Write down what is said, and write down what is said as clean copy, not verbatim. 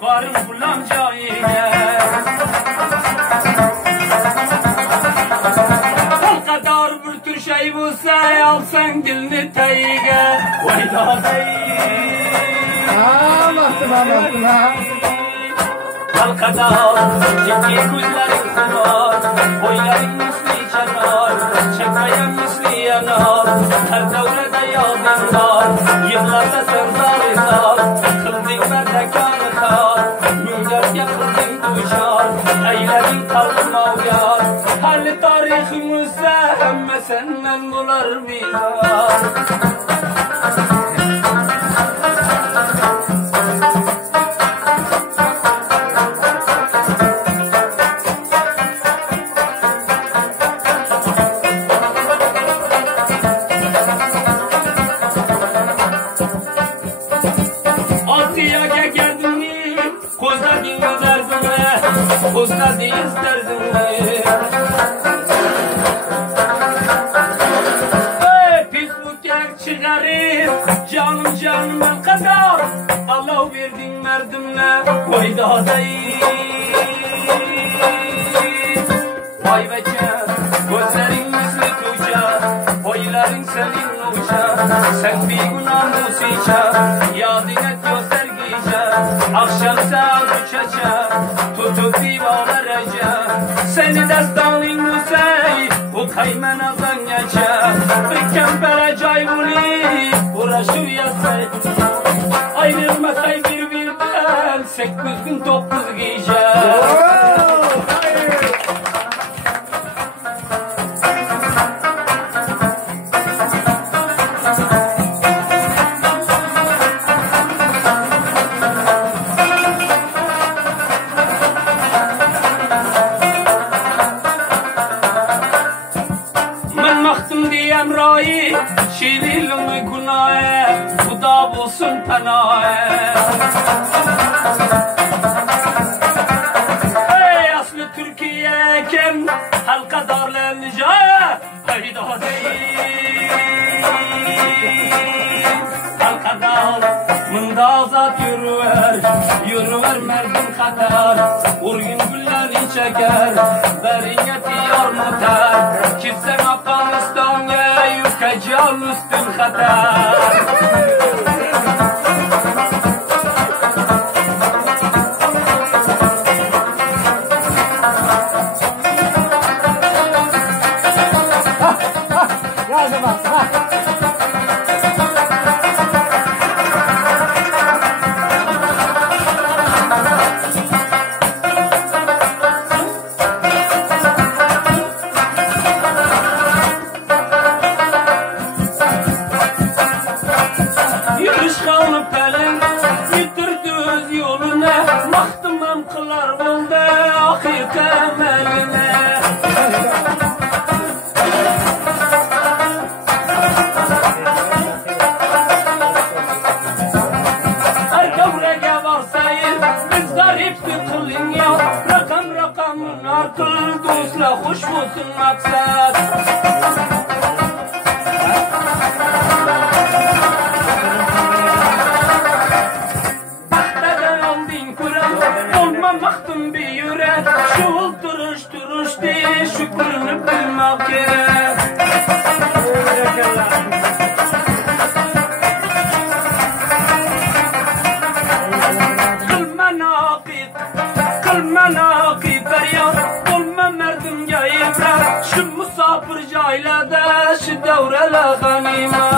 Xarım bulam cayine Al kadar bir tür şey bulsa alsan dilini teyge Vayda değil Baktım ha. Al kadar ciddi gözlerin kumar Boyların misli canar Çekmeyen misli yanar Her devrede yadın var Yıllarda sen zarılar Kıldın mertekanı kar Müngerge kıldın duşar Eylerin kaldı mavyar Hali tarihimizde Hemme senden bular bizar Usta değiliz derdimle Pis mutlak çıkarır Canım kadar Allah verdin merdimle Koyda değil Vay beçer Gözlerin misli tuğça Boyların senin uça Sen bir günah musiça Yadin et göster gece Akşam saat 3'e Tutup divanlar ece Seni destanın musey Bu kaymen azan geçe Bir kempere cayvuli Uğraşır yasay Ayrılmasay birbirden 8 gün 9 gece Şirilimi günahı Bu da bulsun penahı Ey aslı Türkiye kim Halka darlanıca Hayda değil Halka dar Mında azat yürüver merdim kadar Urgun güllerini çeker Beriyeti yar muter Kimsen Afganistan'a Kecal üstün hatar Yazın bak ha. Hoş olsun maksat Bahtadan aldın kuran Olmamaktın bir yürek Şul duruş diye Şükrünü bilmek gerek Kılma nakit feryat Olma merdim ya ibret Şu musafir caylede Şu devrele ganime